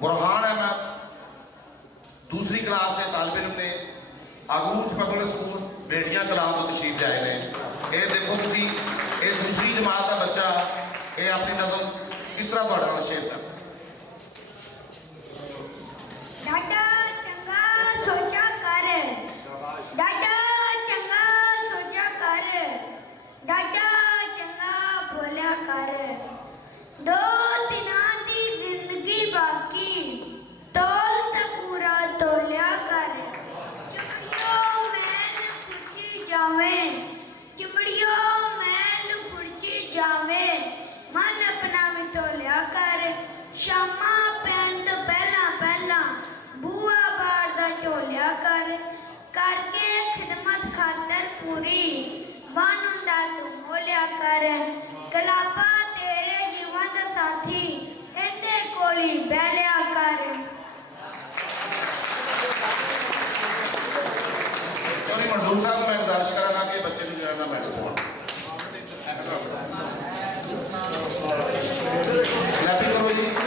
बुरहान अहमद दूसरी क्लास के तालिब इल्म ने आगूज पब्लिक स्कूल बेटियां कलाम तो तशरीफ लाए ने। ये देखो तुसी ये दूसरी जमात का बच्चा ये अपनी नज़म किस तरह तुहाडे नाल शेयर कर। दादा चंगा सोचा कर, दादा चंगा सोचा कर, दादा चंगा बोलिया कर। दो दिनां दी जिंदगी बाकी तोल ते पूरा तोलिया कर। चिमड़ियो मैल फुर्ची जावे, चिमड़ियो मैल फुर्ची जावे, मन अपना भी तोलिया कर। शामा पैन तो पहला पहला बूआ बार दा झोलिया कर। करके खिदमत खातर पूरी बानू दा तू मोलिया कर। कलापा तेरे जीवन दा साथी इहदे कोली बैलिया कर। मंजूर साहब मैं गुजारिश करांगा कि बच्चे को जो है ना मैडल पाउण।